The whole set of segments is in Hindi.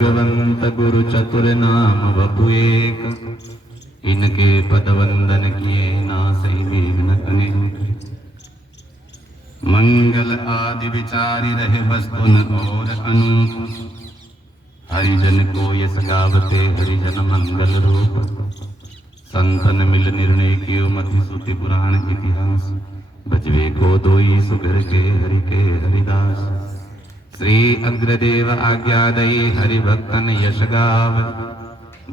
भगवंत गुरु चतुर नाम वपु एक, इनके पद वंदन किए नासै विघ्न कने। मंगल आदि विचारि रहे वस्तु न और अनूप, हरिजन को यस गावते हरिजन मंगल रूप। संतन मिल निर्णय कियो मति श्रुति पुराण इतिहास, बजवे को दोई सुगर के हरि के हरिदास। श्री अग्रदेव आज्ञा दई हरि भक्तन यश गाव,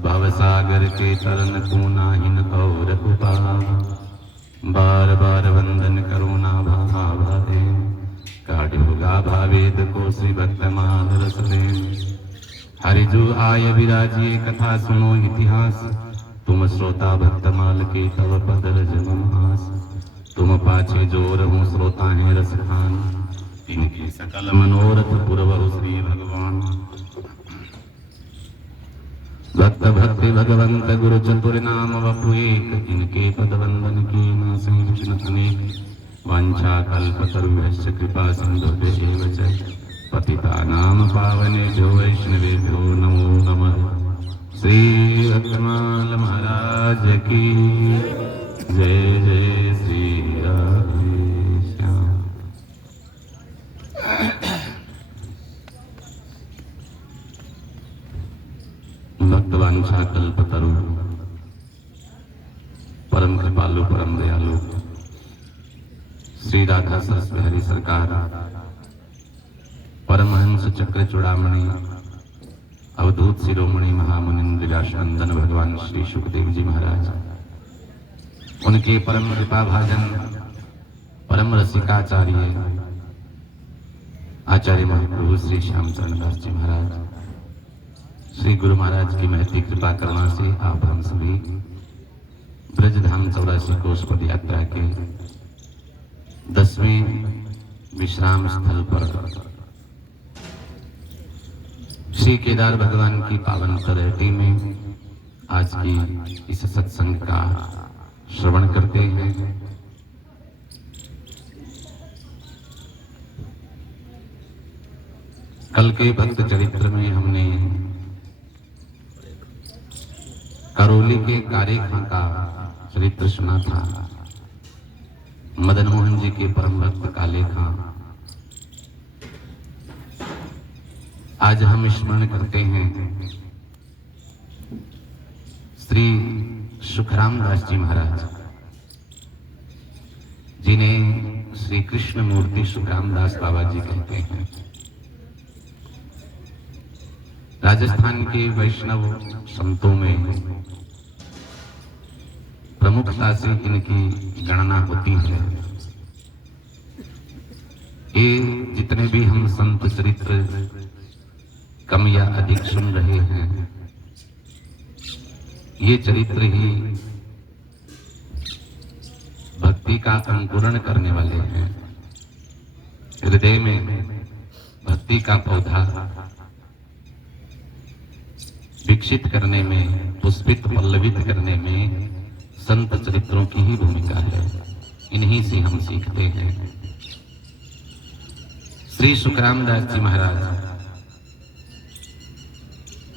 भव सागर के तरन को नाहिन और उपाव। बार बार वंदन करुणा भावे, काढ़ोगा भावेद को श्री भक्त मान रस देन। हरिजु आय विराजिए कथा सुनो इतिहास, तुम श्रोता भक्त माल के तव पद रजमास। तुम पाछे जोर हूँ श्रोता है रस खान, इनके सकल मनोरथ पुरवहु श्री भगवान। भक्त भक्ति भगवंत गुरु चतुर नाम वपु एक, इनके पद वंदन की नासै विघ्न अनेक। वांछा कल्पतरुभ्यश्च कृपा सिन्धुभ्य एव च, पतितानां पावनेभ्यो वैष्णवेभ्यो नमो नमः। श्री भक्तमाल महाराज की जय। जय श्री राधे श्याम। भक्तवांछा कल्पतरु, परम कृपालु परम दयालु श्री राधा सरस्वती हरि सरकार, परमहंस चक्र चूड़ामणि अवधूत शिरोमणि महामुनिंद्र व्यासनंदन भगवान श्री सुखदेव जी महाराज, उनके परम कृपा भाजन परम रसिकाचार्य आचार्य महाप्रभु श्री श्यामचरण दास जी महाराज, श्री गुरु महाराज की महती कृपा करुणा से आप हम सभी ब्रजधाम 84 कोष पद यात्रा के 10वें विश्राम स्थल पर श्री केदार भगवान की पावन तलहटी में आज की इस सत्संग का श्रवण करते हैं। कल के भक्त चरित्र में हमने करौली के कारेखा का चरित्र सुना था। मदन मोहन जी के परम भक्त कालेखा आज हम स्मरण करते हैं श्री सुखराम दास जी महाराज, जिन्हें श्री कृष्ण मूर्ति सुखराम दास बाबा जी कहते हैं। राजस्थान के वैष्णव संतों में प्रमुखता से इनकी गणना होती है। ये जितने भी हम संत चरित्र कम या अधिक सुन रहे हैं, ये चरित्र ही भक्ति का अंकुरण करने वाले हैं। हृदय में भक्ति का पौधा विकसित करने में, पुष्पित पल्लवित करने में संत चरित्रों की ही भूमिका है। इन्हीं से हम सीखते हैं। श्री सुखराम दास जी महाराज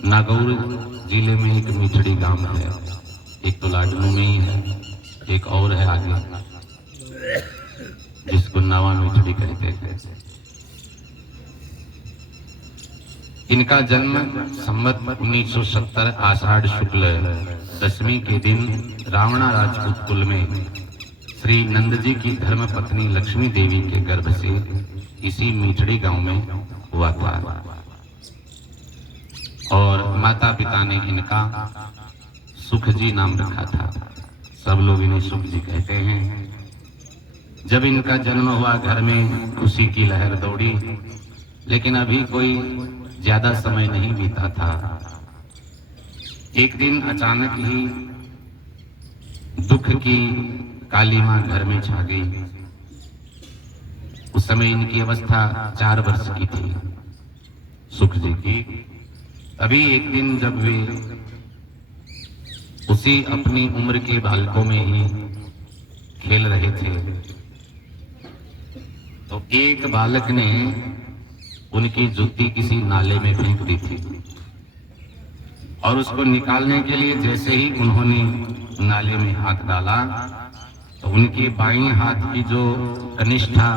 नागौर जिले में एक मिठड़ी गांव है, एक तो लाडनू में ही है, एक और है आगे जिसको नावा मिठड़ी कहते हैं। इनका जन्म संवत 1970 आषाढ़ शुक्ल 10वीं के दिन रावणा राजपूत कुल में श्री नंद जी की धर्म पत्नी लक्ष्मी देवी के गर्भ से इसी मिठड़ी गांव में हुआ था। और माता पिता ने इनका सुख जी नाम रखा था। सब लोग इन्हें सुख जी कहते हैं। जब इनका जन्म हुआ घर में खुशी की लहर दौड़ी, लेकिन अभी कोई ज्यादा समय नहीं बीता था। एक दिन अचानक ही दुख की काली मां घर में छा गई। उस समय इनकी अवस्था 4 वर्ष की थी, सुख जी की। अभी एक दिन जब वे उसी अपनी उम्र के बालकों में ही खेल रहे थे, तो एक बालक ने उनकी जूती किसी नाले में फेंक दी थी। और उसको निकालने के लिए जैसे ही उन्होंने नाले में हाथ डाला तो उनके बाईं हाथ की जो कनिष्ठा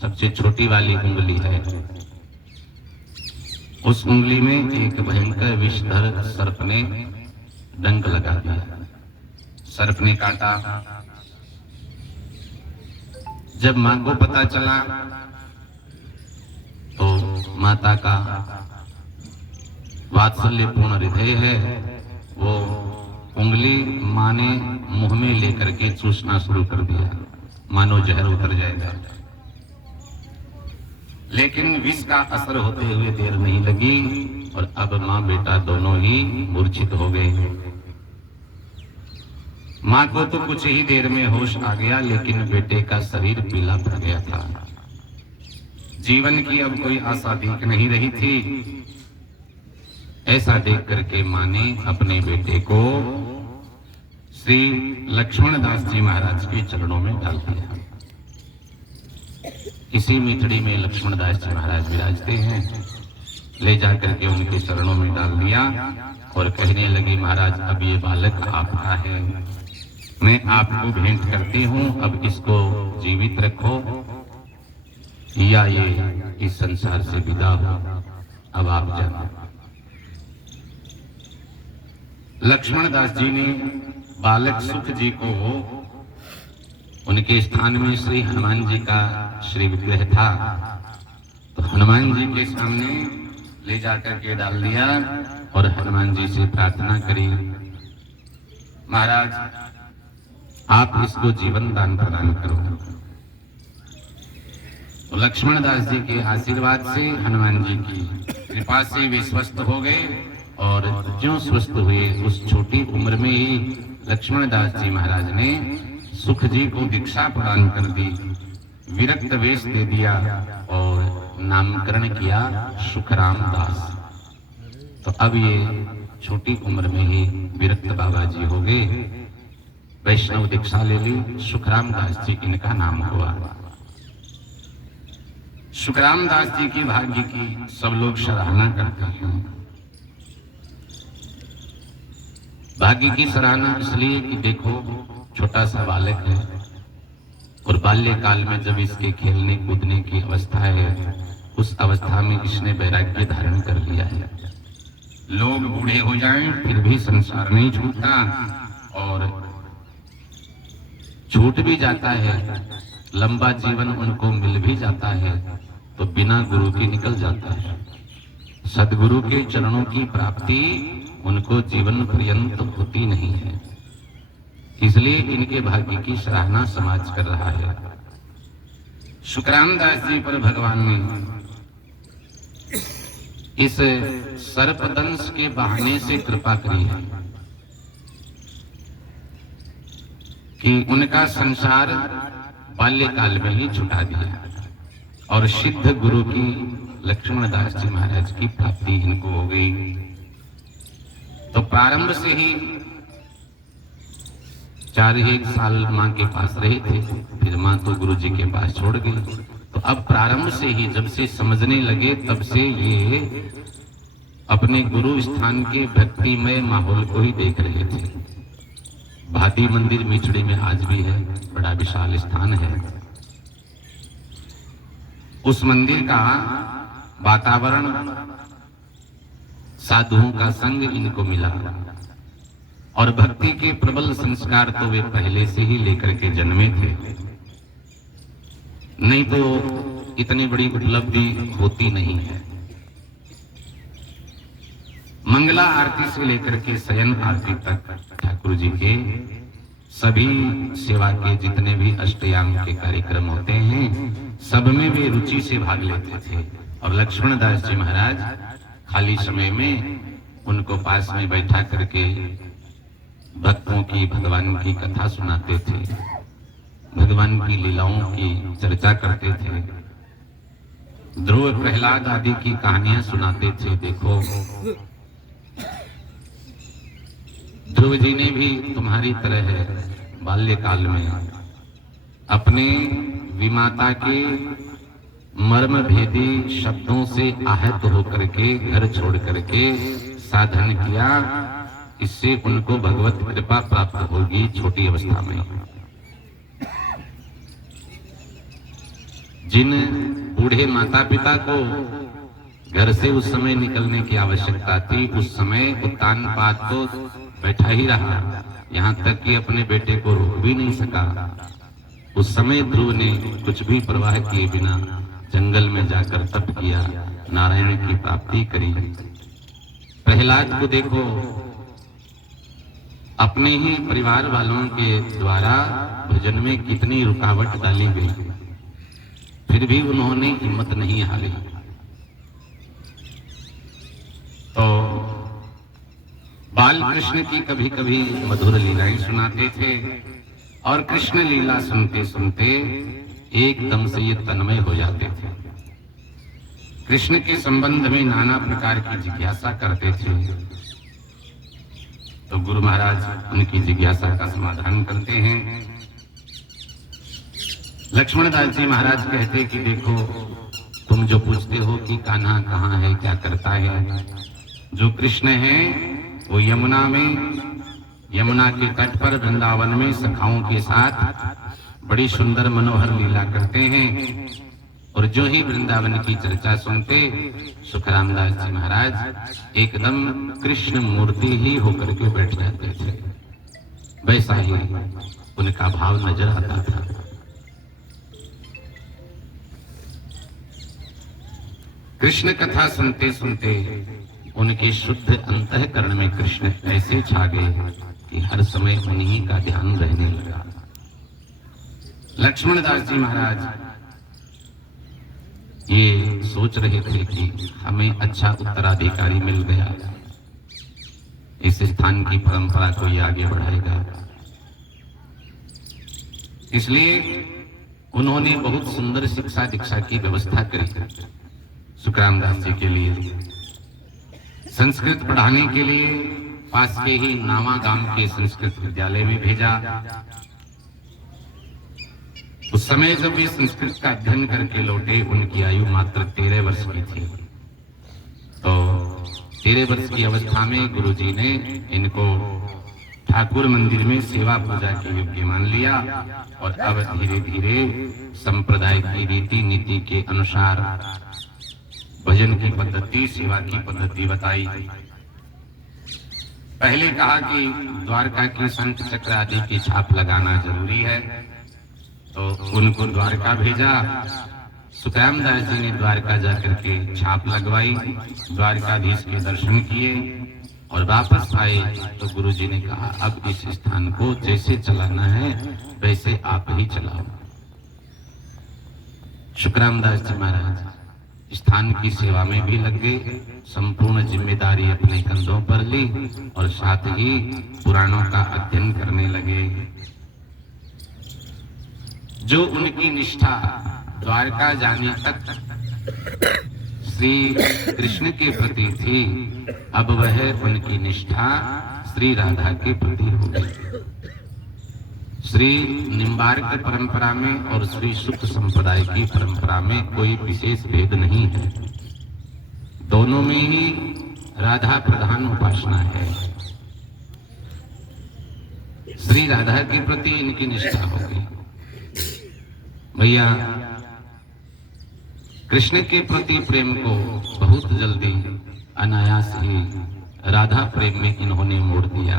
सबसे छोटी वाली उंगली है, उस उंगली में एक भयंकर विषधर सर्प ने डंक लगा दिया। सर्प ने काटा। जब मां को पता चला तो माता का वात्सल्यपूर्ण हृदय है, वो उंगली मां ने मुंह में लेकर के चूसना शुरू कर दिया, मानो जहर उतर जाएगा। लेकिन विष का असर होते हुए देर नहीं लगी और अब मां बेटा दोनों ही मूर्छित हो गए। मां को तो कुछ ही देर में होश आ गया, लेकिन बेटे का शरीर पीला पड़ गया था। जीवन की अब कोई आशा दिख नहीं रही थी। ऐसा देख करके मां ने अपने बेटे को श्री लक्ष्मण दास जी महाराज के चरणों में डाल दिया। इसी मीठड़ी में लक्ष्मण दास जी महाराज विराजते हैं। ले जाकर के उनके चरणों में डाल दिया और कहने लगी, महाराज अब ये बालक आपका है, मैं आपको भेंट करती हूँ, अब इसको जीवित रखो या ये इस संसार से विदा हो, अब आप जाना। लक्ष्मण दास जी ने बालक सुख जी को, उनके स्थान में श्री हनुमान जी का श्री विग्रह था, तो हनुमान जी के सामने ले जाकर के डाल दिया और हनुमान जी से प्रार्थना करी, महाराज आप इसको जीवन दान प्रदान करो। तो लक्ष्मण दास जी के आशीर्वाद से, हनुमान जी की कृपा से वे स्वस्थ हो गए और ज्यों स्वस्थ हुए उस छोटी उम्र में ही लक्ष्मण दास जी महाराज ने सुख जी को दीक्षा प्रदान कर दी, विरक्त वेश दे दिया और नामकरण किया सुखराम दास। तो अब ये छोटी उम्र में ही विरक्त बाबा जी हो गए, वैष्णव दीक्षा ले ली, सुखराम दास जी इनका नाम हुआ। सुखराम दास जी की भाग्य की सब लोग सराहना करते हैं। भाग्य की सराहना इसलिए कि देखो छोटा सा बालक है और बाल्यकाल में जब इसके खेलने कूदने की अवस्था है, उस अवस्था में इसने वैराग्य धारण कर लिया है। लोग बूढ़े हो जाएं फिर भी संसार नहीं छूटता, और छूट भी जाता है, लंबा जीवन उनको मिल भी जाता है, तो बिना गुरु के निकल जाता है। सदगुरु के चरणों की प्राप्ति उनको जीवन पर्यंत होती नहीं है, इसलिए इनके भाग्य की सराहना समाज कर रहा है। सुखराम दास जी पर भगवान ने इस सर्पदंश के बहाने से कृपा करी है कि उनका संसार बाल्यकाल में ही छुटा दिया और सिद्ध गुरु की लक्ष्मण दास जी महाराज की प्राप्ति इनको हो गई। तो प्रारंभ से ही 4 साल मां के पास रहे थे, फिर मां तो गुरु जी के पास छोड़ गई। तो अब प्रारंभ से ही जब से समझने लगे तब से ये अपने गुरु स्थान के भक्तिमय माहौल को ही देख रहे थे। भाती मंदिर मीचड़ी में आज भी है, बड़ा विशाल स्थान है। उस मंदिर का वातावरण, साधुओं का संग इनको मिला और भक्ति के प्रबल संस्कार तो वे पहले से ही लेकर के जन्मे थे, नहीं तो इतनी बड़ी उपलब्धि होती नहीं है। मंगला आरती से लेकर के शयन आरती तक ठाकुर जी के सभी सेवा के जितने भी अष्टयाम के कार्यक्रम होते हैं, सब में वे रुचि से भाग लेते थे। और लक्ष्मण दास जी महाराज खाली समय में उनको पास में बैठा करके भक्तों की, भगवान की कथा सुनाते थे, भगवान की लीलाओं की चर्चा करते थे, ध्रुव प्रहलाद आदि की कहानियां सुनाते थे। देखो ध्रुव जी ने भी तुम्हारी तरह बाल्यकाल में अपने विमाता के मर्म भेदी शब्दों से आहत होकर के घर छोड़ करके साधन किया, इससे उनको भगवत कृपा प्राप्त होगी छोटी अवस्था में। जिन बूढ़े माता पिता को घर से उस समय निकलने की आवश्यकता थी, उस समय उत्तान पाद तो बैठा ही रहा, यहाँ तक कि अपने बेटे को रोक भी नहीं सका। उस समय ध्रुव ने कुछ भी परवाह किए बिना जंगल में जाकर तप किया, नारायण की प्राप्ति करी। प्रहलाद को देखो, अपने ही परिवार वालों के द्वारा भजन में कितनी रुकावट डाली गई, फिर भी उन्होंने हिम्मत नहीं हारी। तो बाल कृष्ण की कभी कभी मधुर लीलाएं सुनाते थे और कृष्ण लीला सुनते सुनते एकदम से ये तन्मय हो जाते थे। कृष्ण के संबंध में नाना प्रकार की जिज्ञासा करते थे। तो गुरु महाराज उनकी जिज्ञासा का समाधान करते हैं। लक्ष्मण दास जी महाराज कहते कि देखो, तुम जो पूछते हो कि कान्हा कहाँ है, क्या करता है, जो कृष्ण है वो यमुना में, यमुना के तट पर वृंदावन में सखाओं के साथ बड़ी सुंदर मनोहर लीला करते हैं। और जो ही वृंदावन की चर्चा सुनते, सुखराम दास जी महाराज एकदम कृष्ण मूर्ति ही होकर के बैठ जाते थे। वैसा ही उनका भाव नजर आता था। कृष्ण कथा सुनते सुनते उनके शुद्ध अंतःकरण में कृष्ण ऐसे छा गए कि हर समय उन्हीं का ध्यान रहने लगा। लक्ष्मण दास जी महाराज ये सोच रहे थे कि हमें अच्छा उत्तराधिकारी मिल गया, इस स्थान की परंपरा को ये आगे बढ़ाएगा। इसलिए उन्होंने बहुत सुंदर शिक्षा दीक्षा की व्यवस्था करी। सुखराम दास जी के लिए संस्कृत पढ़ाने के लिए पास के ही नावा गांव के संस्कृत विद्यालय में भेजा। उस समय जब वे संस्कृत का अध्ययन करके लौटे, उनकी आयु मात्र 13 वर्ष की थी। तो 13 वर्ष की अवस्था में गुरुजी ने इनको ठाकुर मंदिर में सेवा पूजा के योग्य मान लिया और अब धीरे धीरे संप्रदाय की रीति नीति के अनुसार भजन की पद्धति, सेवा की पद्धति बताई। पहले कहा कि द्वारका की शंख चक्र आदि की छाप लगाना जरूरी है, तो उनको द्वारका भेजा। सुखराम दास जी ने द्वारका जाकर के छाप लगवाई, द्वारकाधीश के दर्शन किए और वापस आए। तो गुरु जी ने कहा, अब इस स्थान को जैसे चलाना है वैसे आप ही चलाओ। सुखराम दास जी महाराज स्थान की सेवा में भी लग गए, संपूर्ण जिम्मेदारी अपने कंधों पर ली और साथ ही पुराणों का अध्ययन करने लगे। जो उनकी निष्ठा द्वारका जाने तक श्री कृष्ण के प्रति थी, अब वह उनकी निष्ठा श्री राधा के प्रति हो गई। श्री निम्बार्क परंपरा में और श्री सुख संप्रदाय की परंपरा में कोई विशेष भेद नहीं है, दोनों में ही राधा प्रधान उपासना है। श्री राधा के प्रति इनकी निष्ठा हो गई। भैया कृष्ण के प्रति प्रेम को बहुत जल्दी अनायास ही राधा प्रेम में इन्होंने मोड़ दिया।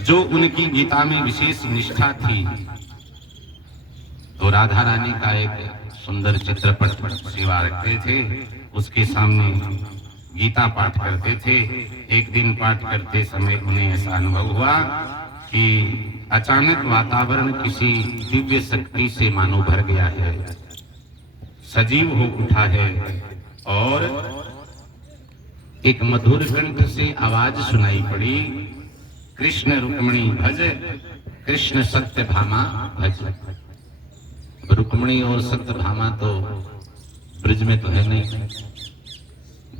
जो उनकी गीता में विशेष निष्ठा थी, तो राधा रानी का एक सुंदर चित्रपट सेवा रखते थे, उसके सामने गीता पाठ करते थे। एक दिन पाठ करते समय उन्हें ऐसा अनुभव हुआ कि अचानक वातावरण किसी दिव्य शक्ति से मानो भर गया है, सजीव हो उठा है और एक मधुर कंठ से आवाज सुनाई पड़ी, कृष्ण रुक्मणी भज, कृष्ण सत्यभामा भज। रुक्मणी और सत्यभामा तो ब्रज में तो है नहीं,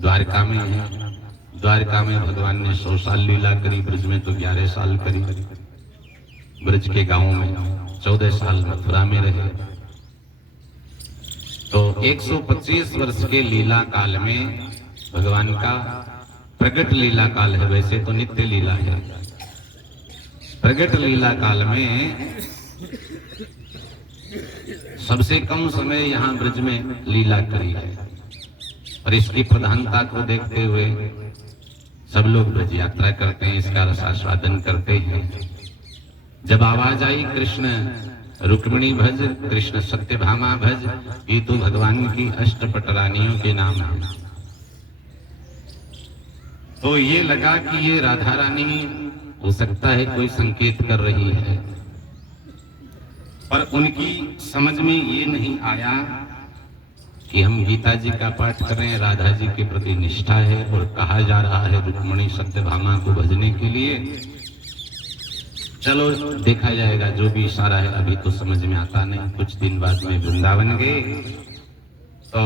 द्वारका में है। द्वारका में भगवान ने 100 साल लीला करी, ब्रज में तो 11 साल करी। ब्रज के गांवों में 14 साल मथुरा में रहे। तो 125 वर्ष के लीला काल में भगवान का प्रगट लीला काल है, वैसे तो नित्य लीला है। प्रगट लीला काल में सबसे कम समय यहाँ ब्रज में लीला करी है, और इसकी प्रधानता को देखते हुए सब लोग ब्रज यात्रा करते हैं, इसका रसास्वादन करते हैं। जब आवाज आई कृष्ण रुक्मिणी भज, कृष्ण सत्यभामा भज, ये तो भगवान की अष्टपट रानियों के नाम है। तो ये लगा कि ये राधा रानी हो सकता है कोई संकेत कर रही है, पर उनकी समझ में ये नहीं आया कि हम गीता जी का पाठ कर रहे हैं, राधा जी के प्रति निष्ठा है और कहा जा रहा है रुक्मिणी सत्यभामा को भजने के लिए। चलो देखा जाएगा, जो भी इशारा है, अभी तो समझ में आता नहीं। कुछ दिन बाद में वृंदावन गए तो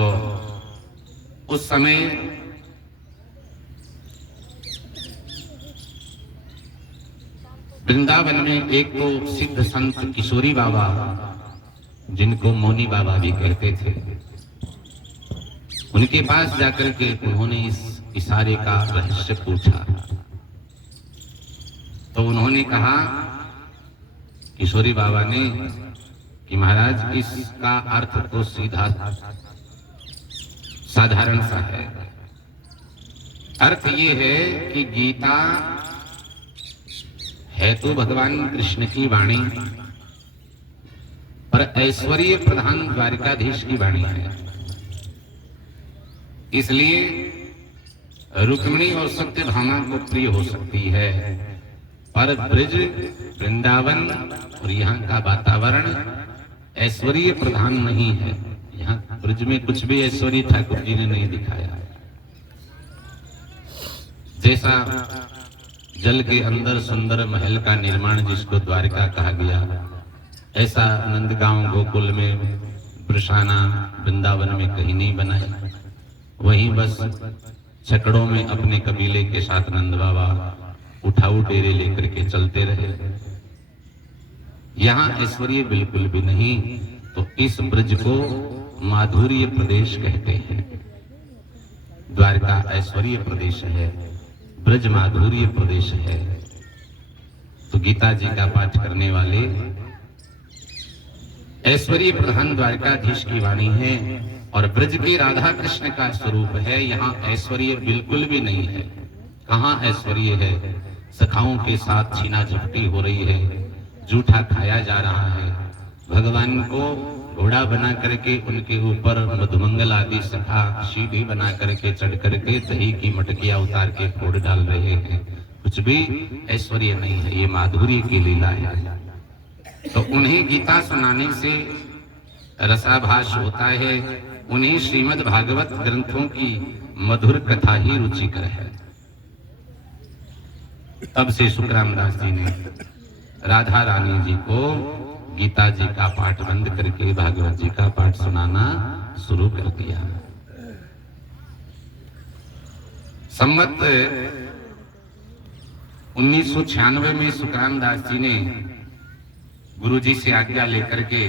उस समय वृंदावन में एक तो सिद्ध संत किशोरी बाबा, जिनको मौनी बाबा भी कहते थे, उनके पास जाकर के उन्होंने इस इशारे का रहस्य पूछा। तो उन्होंने कहा, किशोरी बाबा ने, कि महाराज इसका अर्थ तो सीधा साधारण सा है। अर्थ ये है कि गीता है तो भगवान कृष्ण की वाणी, पर ऐश्वर्य प्रधान द्वारिकाधीश की वाणी है। इसलिए रुक्मिणी और सत्यभामा को प्रिय हो सकती है, पर ब्रज, वृंदावन और यहाँ का वातावरण ऐश्वर्य प्रधान नहीं है। यहाँ ब्रज में कुछ भी ऐश्वर्य ठाकुर जी ने नहीं दिखाया। जैसा जल के अंदर सुंदर महल का निर्माण जिसको द्वारिका कहा गया, ऐसा नंदगांव गोकुल में, बरसाना, वृंदावन में कहीं नहीं बनाया। वहीं बस छकड़ों में अपने कबीले के साथ नंद बाबा उठाऊ डेरे लेकर के चलते रहे। यहाँ ऐश्वर्य बिल्कुल भी नहीं। तो इस ब्रज को माधुर्य प्रदेश कहते हैं। द्वारका ऐश्वर्य प्रदेश है, ब्रज माधुर्य प्रदेश है। तो गीता जी का पाठ करने वाले ऐश्वर्य प्रधान द्वारकाधीश की वाणी है, और ब्रज के राधा कृष्ण का स्वरूप है। यहाँ ऐश्वर्य बिल्कुल भी नहीं है। कहाँ ऐश्वर्य है? सखाओं के साथ छीना झपटी हो रही है, जूठा खाया जा रहा है। भगवान को घोड़ा बना करके उनके ऊपर मधुमंगल आदि सखा सीढ़ी बना करके चढ़ करके दही की मटकियां उतार के फोड़ डाल रहे हैं। कुछ भी ऐश्वर्य नहीं है, ये माधुर्य की लीला है। तो उन्हें गीता सुनाने से रसाभास होता है, उन्हें श्रीमद् भागवत ग्रंथों की मधुर कथा ही रुचिकर है। तब से सुखरामदास जी ने राधा रानी जी को गीता जी का पाठ बंद करके भागवत जी का पाठ सुनाना शुरू कर दिया। संवत 1996 में सुखरामदास जी ने गुरुजी से आज्ञा लेकर के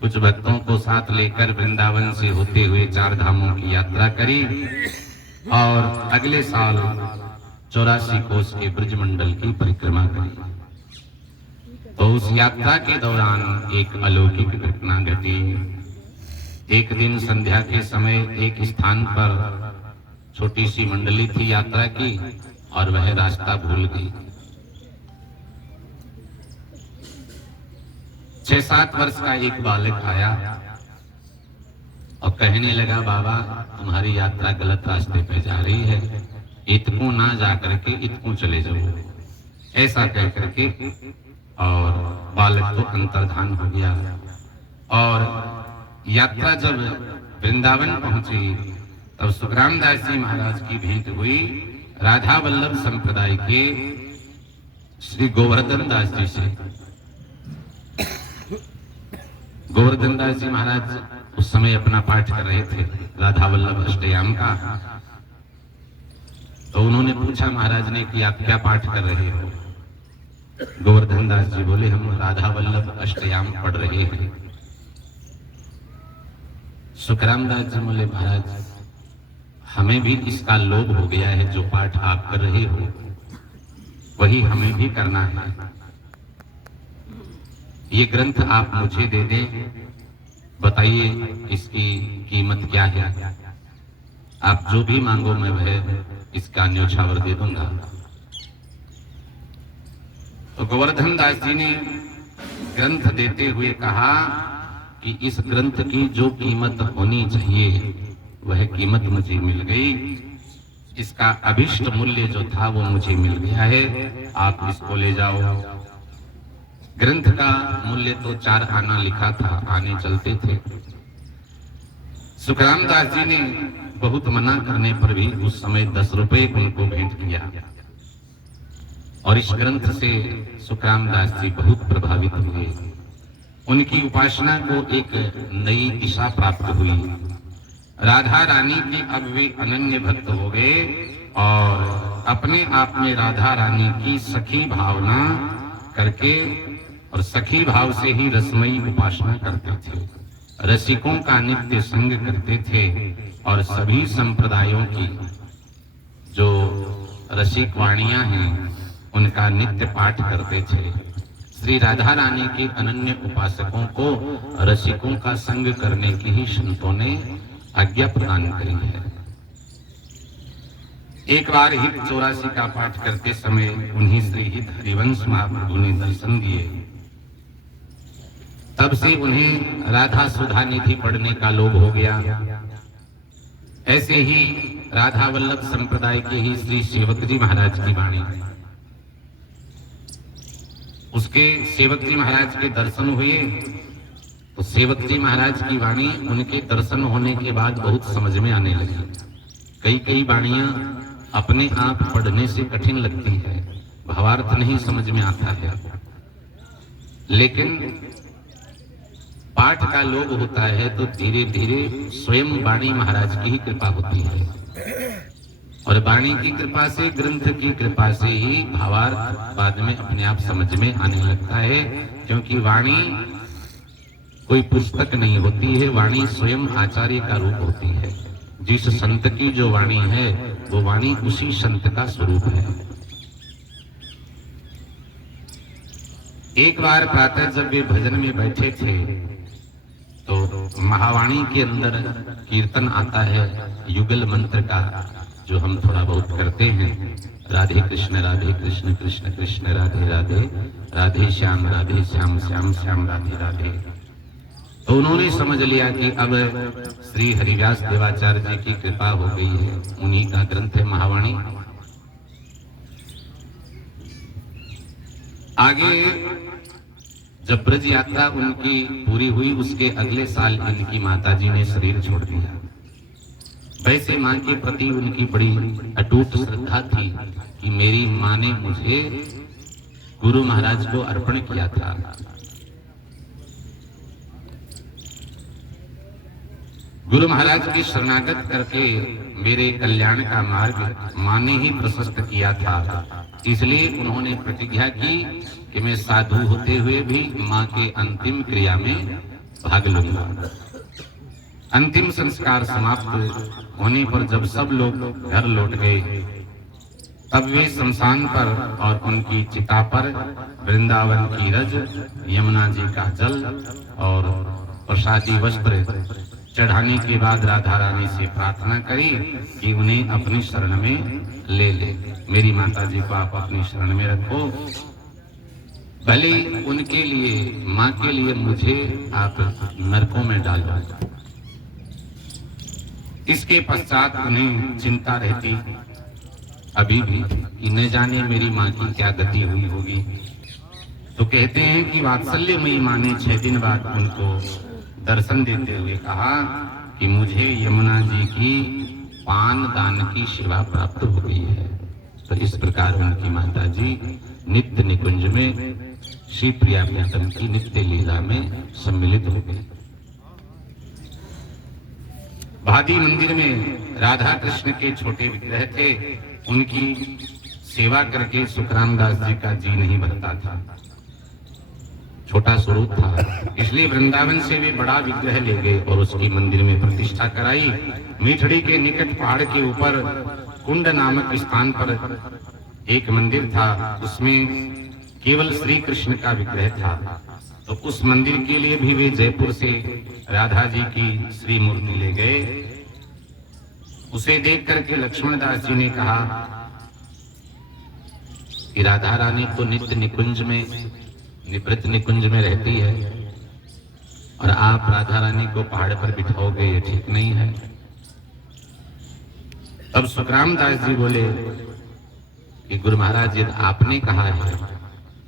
कुछ भक्तों को साथ लेकर वृंदावन से होते हुए 4 धामों की यात्रा करी, और अगले साल 84 कोस के ब्रजमंडल की परिक्रमा करी। तो उस यात्रा के दौरान एक अलौकिक घटना घटी। एक दिन संध्या के समय एक स्थान पर छोटी सी मंडली थी यात्रा की, और वह रास्ता भूल गई। 6-7 वर्ष का एक बालक आया और कहने लगा, बाबा तुम्हारी यात्रा गलत रास्ते पे जा रही है, इतको ना जा करके इतको चले जाओ। ऐसा कह करके और बालक तो अंतर्धान हो गया। और यात्रा जब वृंदावन पहुंची तब सुखरामदास जी महाराज की भेंट हुई राधा वल्लभ संप्रदाय के श्री गोवर्धन दास जी से। गोवर्धन दास जी महाराज उस समय अपना पाठ कर रहे थे राधा वल्लभ अष्टयाम का। तो उन्होंने पूछा महाराज ने कि आप क्या पाठ कर रहे हो? गोवर्धन दास जी बोले, हम राधा वल्लभ अष्टयाम पढ़ रहे हैं। सुखराम दास जी बोले, महाराज हमें भी इसका लोभ हो गया है, जो पाठ आप कर रहे हो वही हमें भी करना है। ये ग्रंथ आप मुझे दे दें, बताइए इसकी कीमत क्या है, आप जो भी मांगो मैं वह इसका न्योछावर दे दूंगा। तो गोवर्धन दास जी ने ग्रंथ देते हुए कहा कि इस ग्रंथ की जो कीमत होनी चाहिए वह कीमत मुझे मिल गई, इसका अभिष्ट मूल्य जो था वो मुझे मिल गया है, आप इसको ले जाओ। ग्रंथ का मूल्य तो 4 आना लिखा था, आने चलते थे। सुखराम दास जी ने बहुत मना करने पर भी उस समय 10 रुपए उनको भेंट किया और इस ग्रंथ से सुखराम दास जी बहुत प्रभावित हुए। उनकी उपासना को एक नई दिशा प्राप्त हुई। राधा रानी के अब वे अनन्य भक्त हो गए और अपने आप में राधा रानी की सखी भावना करके और सखी भाव से ही रसमयी उपासना करते थे, रसिकों का नित्य संग करते थे और सभी संप्रदायों की जो रसिक वाणियां हैं उनका नित्य पाठ करते थे। श्री राधा रानी के अनन्य उपासकों को रसिकों का संग करने की ही संतों ने आज्ञा प्रदान करी है। एक बार हित 84 का पाठ करते समय उन्हीं श्री हित हरिवंश महाप्रभु ने दर्शन दिए। तब से उन्हें राधा सुधा निधि पढ़ने का लोभ हो गया। ऐसे ही राधा वल्लभ संप्रदाय के ही श्री सेवक जी महाराज की वाणी, उसके सेवक जी महाराज के दर्शन हुए तो सेवक जी महाराज की वाणी उनके दर्शन होने के बाद बहुत समझ में आने लगी। कई वाणियां अपने आप पढ़ने से कठिन लगती है, भावार्थ नहीं समझ में आता है, लेकिन पाठ का लोभ होता है तो धीरे धीरे स्वयं वाणी महाराज की ही कृपा होती है और वाणी की कृपा से, ग्रंथ की कृपा से ही भावार्थ बाद में अपने आप समझ में आने लगता है। क्योंकि वाणी कोई पुस्तक नहीं होती है, वाणी स्वयं आचार्य का रूप होती है। जिस संत की जो वाणी है वो वाणी उसी संत का स्वरूप है। एक बार प्रातः जब वे भजन में बैठे थे तो महावाणी के अंदर कीर्तन आता है युगल मंत्र का, जो हम थोड़ा बहुत करते हैं, राधे कृष्ण कृष्ण कृष्ण राधे राधे, राधे श्याम श्याम श्याम राधे राधे। तो उन्होंने समझ लिया कि अब श्री हरिव्यास देवाचार्य जी की कृपा हो गई है, उन्हीं का ग्रंथ है महावाणी। आगे जब ब्रज यात्रा उनकी पूरी हुई उसके अगले साल इनकी माताजी ने शरीर छोड़ दिया। वैसे मां के प्रति उनकी बड़ी अटूट श्रद्धा थी कि मेरी मां ने मुझे गुरु महाराज को अर्पण किया था। गुरु महाराज की शरणागत करके मेरे कल्याण का मार्ग मां ने ही प्रशस्त किया था, इसलिए उन्होंने प्रतिज्ञा की कि मैं साधु होते हुए भी मां के अंतिम क्रिया में भाग लूंगा। अंतिम संस्कार समाप्त होने पर जब सब लोग घर लौट गए तब वे शमशान पर और उनकी चिता पर वृंदावन की रज, यमुना जी का जल और प्रसादी वस्त्र चढ़ाने के बाद राधा रानी से प्रार्थना करी कि उन्हें अपनी शरण में ले ले। मेरी माता जी को आप अपनी शरण में रखो, भले उनके लिए, माँ के लिए मुझे आप नरकों में डालो। इसके पश्चात उन्हें चिंता रहती अभी भी कि न जाने मेरी माँ की क्या गति हुई होगी। तो कहते हैं कि वात्सल्यमयी माँ ने 6 दिन बाद उनको दर्शन देते हुए कहा कि मुझे यमुना जी की पान दान की सेवा प्राप्त हो गई है। तो इस प्रकार उनकी माता जी नित्य निकुंज में श्री प्रिया प्रीतम की नित्य लीला में सम्मिलित हो गई। भादी मंदिर में राधा कृष्ण के छोटे विग्रह थे, उनकी सेवा करके सुखराम दास जी का जी नहीं भरता था। छोटा स्वरूप था, इसलिए वृंदावन से वे बड़ा विग्रह ले गए और उसकी मंदिर में प्रतिष्ठा कराई। मीठड़ी के निकट पहाड़ के ऊपर कुंड नामक स्थान पर एक मंदिर था, उसमें केवल श्री कृष्ण का विग्रह था। तो उस मंदिर के लिए भी वे जयपुर से राधा जी की श्री मूर्ति ले गए। उसे देख करके लक्ष्मण दास जी ने कहा कि राधा रानी तो नित्य निकुंज में, निवृत्त निकुंज में रहती है और आप राधा रानी को पहाड़ पर बिठाओगे, ये ठीक नहीं है। तब सुखराम दास जी बोले कि गुरु महाराज यदि आपने कहा है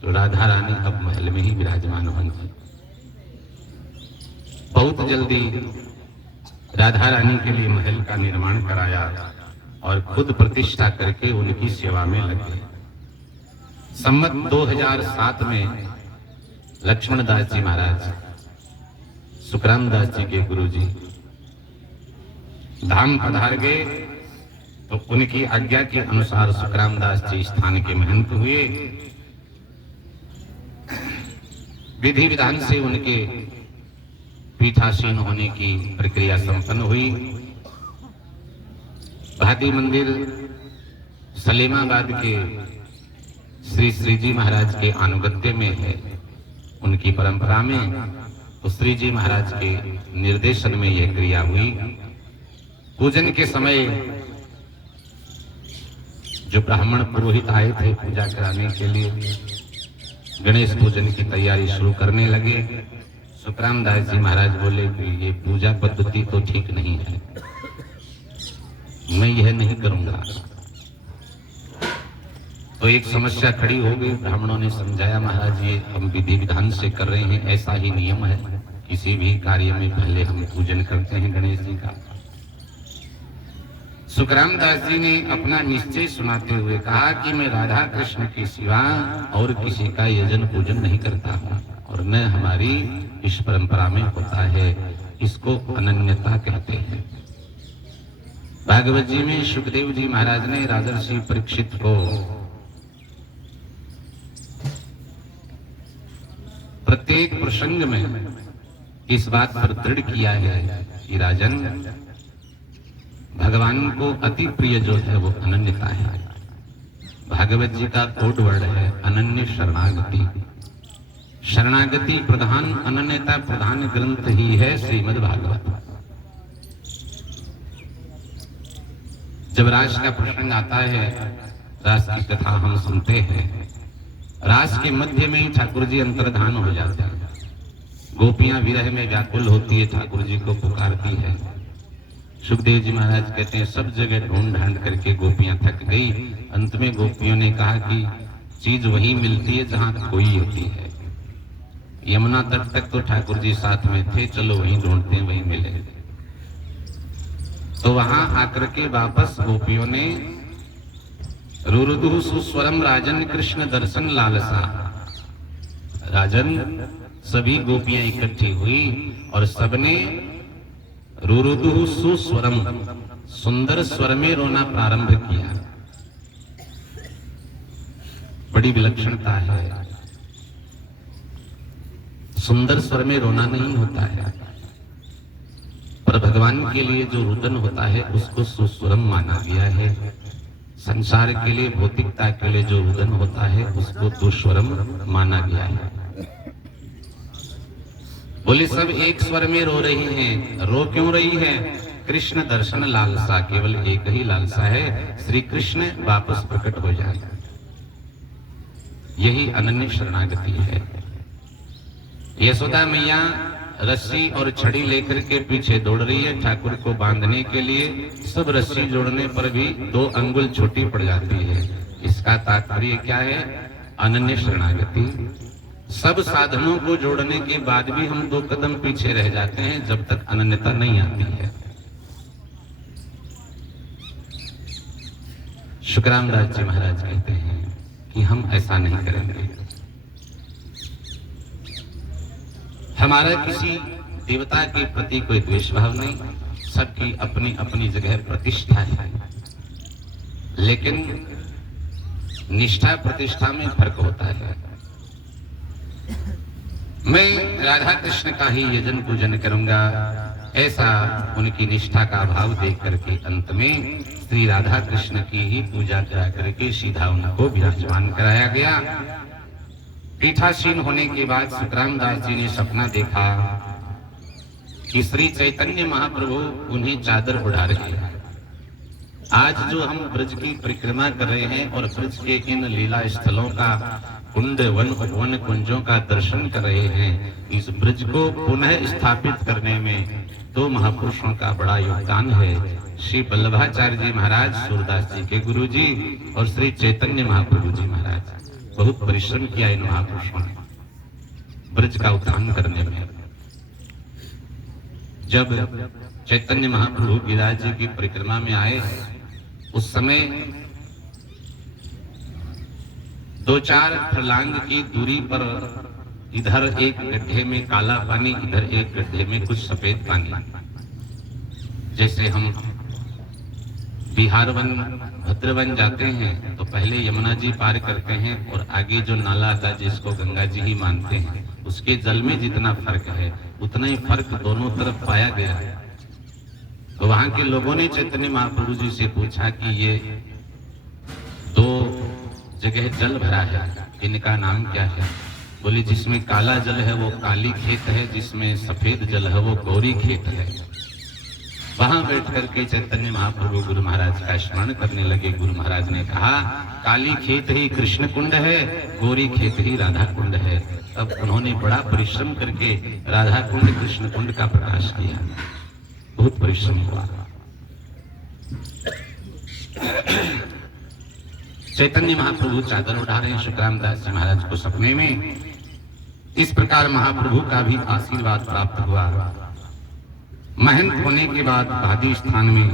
तो राधा रानी अब महल में ही विराजमान होंगी। बहुत जल्दी राधा रानी के लिए महल का निर्माण कराया और खुद प्रतिष्ठा करके उनकी सेवा में लगे। संवत 2007 में लक्ष्मण दास जी महाराज सुखराम दास जी के गुरुजी धाम पधार गए, तो उनकी आज्ञा के अनुसार सुखराम दास जी स्थान के महंत हुए। विधि विधान से उनके पीठासीन होने की प्रक्रिया संपन्न हुई। भाटी मंदिर सलेमाबाद के श्री श्री जी महाराज के अनुगत्य में है। उनकी परंपरा में तो श्री जी महाराज के निर्देशन में यह क्रिया हुई। पूजन के समय जो ब्राह्मण पुरोहित आए थे पूजा कराने के लिए, गणेश पूजन की तैयारी शुरू करने लगे। सुखराम दास जी महाराज बोले कि ये पूजा पद्धति तो ठीक नहीं है, मैं यह नहीं करूंगा। तो एक समस्या खड़ी हो गई। ब्राह्मणों ने समझाया, महाराज ये हम विधि विधान से कर रहे हैं, ऐसा ही नियम है, किसी भी कार्य में पहले हम पूजन करते हैं गणेश जी का। सुखराम दास जी ने अपना निश्चय सुनाते हुए कहा कि मैं राधा कृष्ण के सिवा और किसी का यजन पूजन नहीं करता हूँ और न हमारी इस परंपरा में होता है, इसको अनन्यता कहते हैं। भागवत जी में सुखदेव जी महाराज ने राजर्षि परीक्षित को प्रत्येक प्रसंग में इस बात पर दृढ़ किया है कि राजन, भगवान को अति प्रिय जो है वो अनन्यता है। भागवत जी का कोड वर्ड है अनन्य शरणागति। शरणागति प्रधान, अनन्यता प्रधान ग्रंथ ही है श्रीमद् भागवत। जब रास का प्रसंग आता है, रास की कथा हम सुनते हैं, रास के मध्य में ही ठाकुर जी अंतर्धान हो जाते हैं। गोपियां विरह में व्याकुल होती है, ठाकुर जी को पुकारती है। सुखदेव जी महाराज कहते हैं सब जगह ढूंढ ढांड करके गोपियां थक गई। अंत में गोपियों ने कहा कि चीज वहीं मिलती है जहां खोई होती है। यमुना तट तक तो ठाकुर जी साथ में थे, चलो वहीं ढूंढते हैं, वहीं मिले। तो वहां आकर के वापस गोपियों ने रुरुदु सुस्वरम राजन कृष्ण दर्शन लालसा। राजन, सभी गोपियां इकट्ठी हुई और सबने रुरुदु सुस्वरम, सुंदर स्वर में रोना प्रारंभ किया। बड़ी विलक्षणता है। सुंदर स्वर में रोना नहीं होता है, पर भगवान के लिए जो रुदन होता है उसको सुस्वरम माना गया है। संसार के लिए, भौतिकता के लिए जो रुदन होता है उसको दुस्वरम माना गया है। बोले सब एक स्वर में रो रही हैं। रो क्यों रही है? कृष्ण दर्शन लालसा, केवल एक ही लालसा है, श्री कृष्ण वापस प्रकट हो जाए। यही अनन्य शरणागति है। यशोदा मैया रस्सी और छड़ी लेकर के पीछे दौड़ रही है ठाकुर को बांधने के लिए। सब रस्सी जोड़ने पर भी 2 अंगुल छोटी पड़ जाती है। इसका तात्पर्य क्या है? अनन्य शरणागति। सब साधनों को जोड़ने के बाद भी हम 2 कदम पीछे रह जाते हैं जब तक अनन्यता नहीं आती है। सुखराम दास जी महाराज कहते हैं कि हम ऐसा नहीं करेंगे। हमारा किसी देवता के प्रति कोई द्वेष भाव नहीं, सबकी अपनी अपनी जगह प्रतिष्ठा है, लेकिन निष्ठा प्रतिष्ठा में फर्क होता है। मैं राधा कृष्ण का ही यजन पूजन करूंगा। ऐसा उनकी निष्ठा का भाव देख करके अंत में श्री राधा कृष्ण की ही पूजा करा करके सीधा उनको विराजमान कराया गया। पीठासीन होने के बाद सुखराम दास जी ने सपना देखा कि श्री चैतन्य महाप्रभु उन्हें चादर उड़ा रहे हैं। आज जो हम ब्रज की परिक्रमा कर रहे हैं और ब्रज के इन लीला स्थलों का कुंड वन कुंजों का दर्शन कर रहे हैं, इस ब्रज को पुनः स्थापित करने में दो महापुरुषों का बड़ा योगदान है। श्री वल्लभाचार्य जी महाराज सूरदास जी के गुरु जी और श्री चैतन्य महाप्रभु जी महाराज, बहुत परिश्रम किया इन महापुरुषों ने ब्रज का उत्थान करने में। जब चैतन्य महाप्रभु गिरिराज जी की परिक्रमा में आए, उस समय 2-4 फरलांग की दूरी पर इधर एक गड्ढे में काला पानी, इधर एक गड्ढे में कुछ सफेद पानी। जैसे हम बिहार वन भद्रवन जाते हैं तो पहले यमुना जी पार करते हैं और आगे जो नाला आता है जिसको गंगा जी ही मानते हैं, उसके जल में जितना फर्क है उतना ही फर्क दोनों तरफ पाया गया है। तो वहां के लोगों ने चैतन्य महाप्रभु जी से पूछा कि ये दो जगह जल भरा है, इनका नाम क्या है? बोले जिसमें काला जल है वो काली खेत है, जिसमें सफेद जल है वो गौरी खेत है। वहां बैठ करके चैतन्य महाप्रभु गुरु महाराज का स्मरण करने लगे। गुरु महाराज ने कहा काली खेत ही कृष्ण कुंड है, गौरी खेत ही राधा कुंड है। तब उन्होंने बड़ा परिश्रम करके राधा कुंड कृष्ण कुंड का प्रकाश किया, बहुत परिश्रम हुआ। चैतन्य महाप्रभु चादर उठा रहे हैं सुखराम दास जी महाराज को सपने में। इस प्रकार महाप्रभु का भी आशीर्वाद प्राप्त हुआ। महंत होने के बाद भादी स्थान में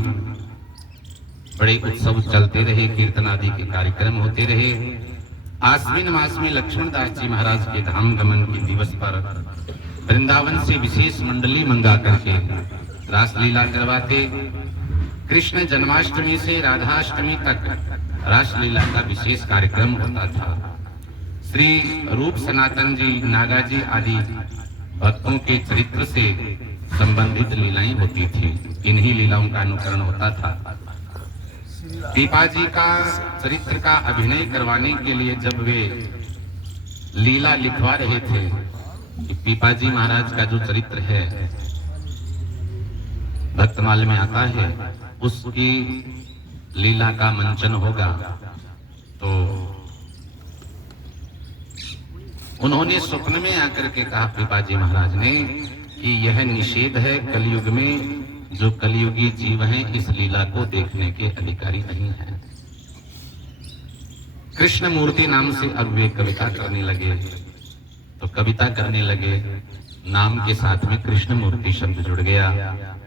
बड़े उत्सव चलते रहे, कीर्तन आदि के कार्यक्रम होते रहे। आश्विन मास में लक्ष्मण दास जी महाराज के धाम गमन के दिवस पर वृंदावन से विशेष मंडली मंगा करके रासलीला करवाते। कृष्ण जन्माष्टमी से राधाष्टमी तक रासलीला का विशेष कार्यक्रम होता था। श्री रूप सनातन जी, नागा जी आदि भक्तों के चरित्र से संबंधित लीलाएं होती थी। इन्हीं लीलाओं का अनुकरण होता था। पीपा जी का चरित्र का अभिनय करवाने के लिए जब वे लीला लिखवा रहे थे, पीपा जी महाराज का जो चरित्र है भक्तमाल में आता है, उसकी लीला का मंचन होगा। तो उन्होंने स्वप्न में आकर के कहा पीपा जी महाराज ने कि यह निषेध है कलयुग में, जो कलयुगी जीव हैं इस लीला को देखने के अधिकारी नहीं है। कृष्ण मूर्ति नाम से अब वे कविता करने लगे। तो कविता करने लगे, नाम के साथ में कृष्ण मूर्ति शब्द जुड़ गया।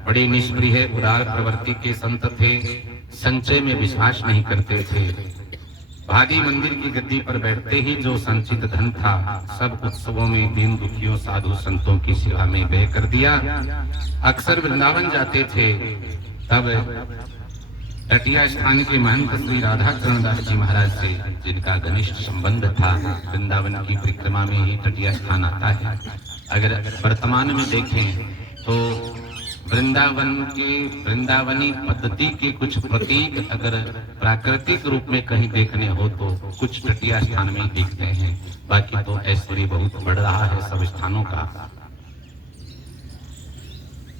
बड़े निष्प्रिय उदार प्रवृत्ति के संत थे, संचय में विश्वास नहीं करते थे। भादी मंदिर की गद्दी पर बैठते ही जो संचित धन था सब उत्सवों में दीन दुखियों साधु संतों की सेवा में व्यय कर दिया। अक्सर वृंदावन जाते थे, तब तटिया स्थान के महंत श्री राधाकृष्ण दास जी महाराज से जिनका घनिष्ठ संबंध था, वृंदावन की परिक्रमा में ही तटिया स्थान आता है। अगर वर्तमान में देखें तो वृंदावन के वृंदावनी पद्धति के कुछ प्रतीक अगर प्राकृतिक रूप में कहीं देखने हो तो कुछ तटिया स्थान में दिखते हैं। बाकी तो ऐश्वर्य बहुत बढ़ रहा है सब स्थानों का।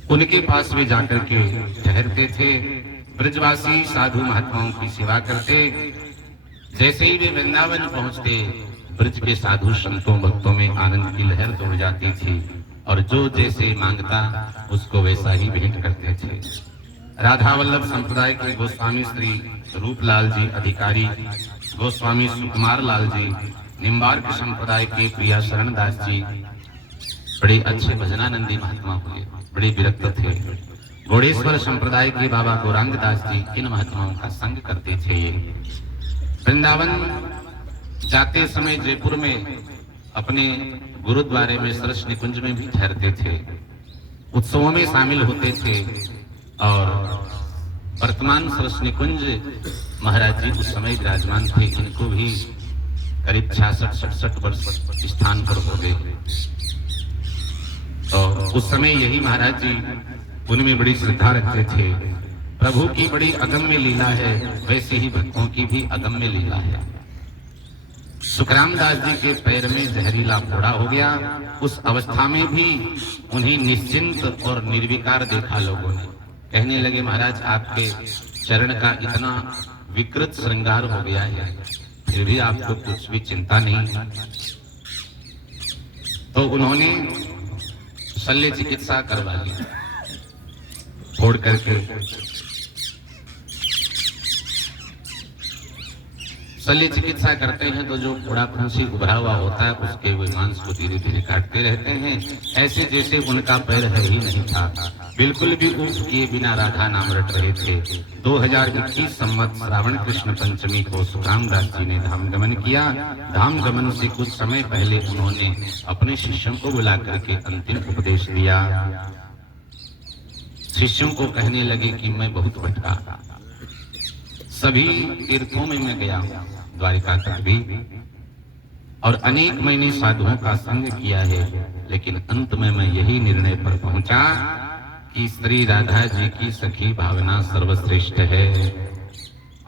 उनके पास वे जाकर के ठहरते थे। ब्रजवासी साधु महात्माओं की सेवा करते। जैसे ही वे वृंदावन पहुंचते, ब्रज के साधु संतों भक्तों में आनंद की लहर दौड़ जाती थी और जो जैसे मांगता उसको वैसा ही भेंट करते थे। राधा वल्लभ संप्रदाय के गोस्वामी श्री रूपलाल जी अधिकारी, गोस्वामी सुकुमार लाल जी, निम्बार्क संप्रदाय के प्रिया शरण दास जी बड़े अच्छे भजनानंदी महात्मा हुए, बड़े विरक्त थे। घोड़ेश्वर संप्रदाय के बाबा गौरांग दास जी इन महात्माओं का संग करते थे। वृंदावन जाते समय जयपुर में अपने गुरुद्वारे में सरस निकुंज में भी ठहरते थे, उत्सवों में शामिल होते थे। और वर्तमान सरस निकुंज महाराज जी उस समय विराजमान थे। इनको भी करीब 66-67 वर्ष स्थान पर हो गए। तो उस समय यही महाराज जी उनमें बड़ी श्रद्धा रखते थे। प्रभु की बड़ी अगम्य लीला है, वैसे ही भक्तों की भी अगम्य लीला है। सुखराम दास जी के पैर में जहरीला फोड़ा हो गया। उस अवस्था में भी उन्हें निश्चिंत और निर्विकार देखा लोगों ने। कहने लगे, महाराज आपके चरण का इतना विकृत श्रृंगार हो गया है, फिर भी आपको कुछ भी चिंता नहीं। तो उन्होंने शल्य चिकित्सा करवा ली, फोड़ करके शल्य चिकित्सा करते हैं तो जो फोड़ा फुंसी उभरा हुआ होता है उसके वे मांस को धीरे धीरे काटते रहते हैं, ऐसे जैसे उनका पैर है ही नहीं था। बिल्कुल भी उफ किए बिना राधा नाम रट रहे थे। 2021 संवत श्रावण कृष्ण पंचमी को सुखराम दास जी ने धाम गमन किया। धाम गमन से कुछ समय पहले उन्होंने अपने शिष्यों को बुला करके अंतिम उपदेश दिया। शिष्यों को कहने लगे कि मैं बहुत भटका, सभी तीर्थों में मैं गया, द्वारिका तक भी, और अनेक मैंने साधुओं का संग किया है, लेकिन अंत में मैं यही निर्णय पर पहुंचा कि श्री राधा जी की सखी भावना सर्वश्रेष्ठ है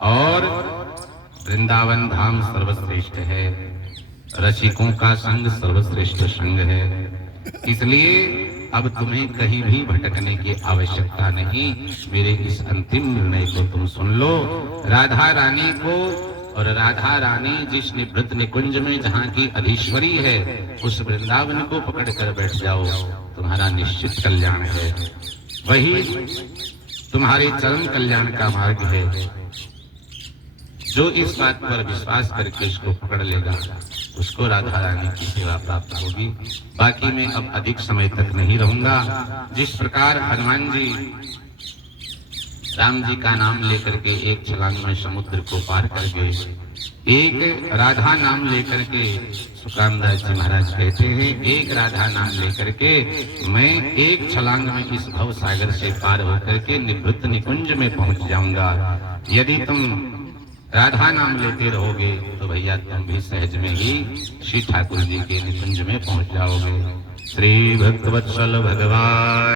और वृंदावन धाम सर्वश्रेष्ठ है, रसिकों का संग सर्वश्रेष्ठ संग है। इसलिए अब तुम्हें कहीं भी भटकने की आवश्यकता नहीं। मेरे इस अंतिम निर्णय को तुम सुन लो। राधा रानी को, और राधा रानी जिस निवृत्त निकुंज में जहाँ की अधीश्वरी है, उस वृंदावन को पकड़ कर बैठ जाओ, तुम्हारा निश्चित कल्याण है। वही तुम्हारे चरम कल्याण का मार्ग है। जो इस बात पर विश्वास करके इसको पकड़ लेगा, उसको राधा रानी की सेवा प्राप्त होगी। बाकी मैं अब अधिक समय तक नहीं रहूंगा। जिस प्रकार हनुमान जी राम जी का नाम लेकर के एक छलांग में समुद्र को पार कर गए, एक राधा नाम लेकर के सुखराम दास जी महाराज कहते हैं, एक राधा नाम लेकर के मैं एक छलांग में इस भव सागर से पार होकर के निवृत्त निकुंज में पहुंच जाऊंगा। यदि तुम राधा नाम लेते रहोगे तो भैया तुम भी सहज में ही श्री ठाकुर जी के निकुंज में पहुंच जाओगे। श्री भक्तवत्सल भगवान।